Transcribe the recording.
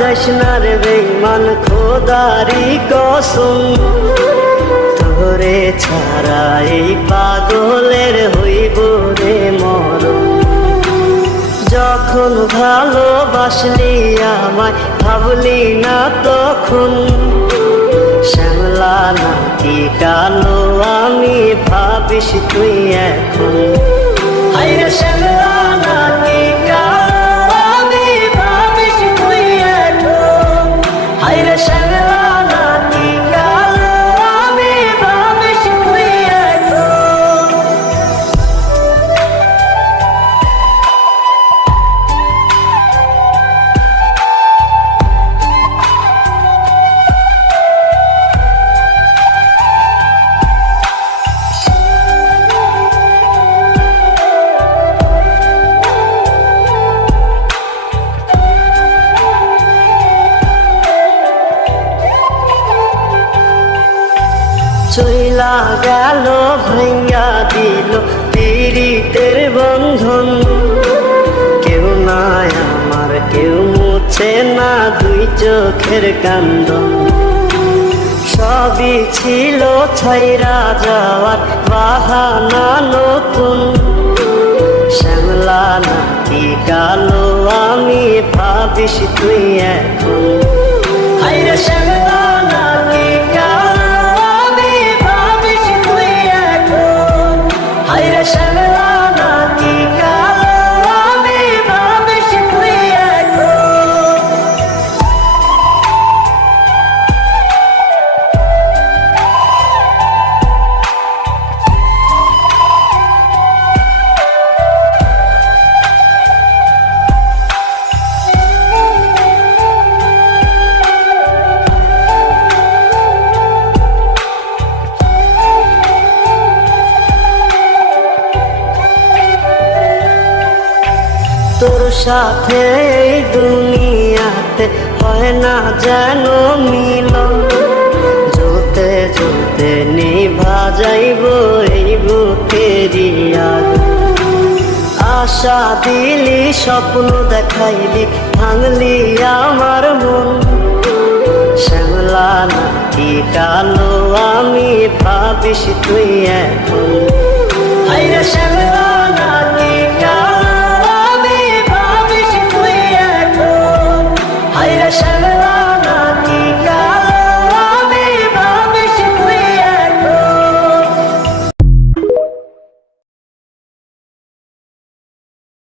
যাইস না রে বেঈমান খোদারি কসম, তোরে ছাড়া এই পাগলের হইব রে মরণ। যখন ভালোবাসলি আমায় ভাবলি না তখন, শ্যামলা নাকি কালো আমি ভাবিস তুই এখন। হায়রে শ্যামলা নাকি কালো আমি ভাবিস তুই এখন। হায়রে শ্যামলা নাকি কালো আমি ভাবিস তুই এখন। চইলা গেল ভাইয়া দিল পীড়িতের বন্ধন, কেউ নাই আমার কেউ মুছে না দুই চোখের কান্দন। সবই ছিল ছাইরা যাওয়ার বাহানা নতুন, শ্যামলা নাকি কালো আমি ভাবিস তুই এখন। হায়রে শ্যামলা নাকি কালো আমি ভাবিস তুই এখন। হায়রে শ্যামলা নাকি কালো আমি ভাবিস তুই এখন। তোর সাথে এই দুনিয়াতে হয় না যেন মিলন, জ্বলতে জ্বলতে নিভা যাইব এই বুকেরই আগুন। আশা দিলি স্বপ্ন দেখাইলি ভাঙলি আমার মন, শ্যামলা নাকি কালো আমি ভাবিস তুই এখন। হায়রে শ্যামলা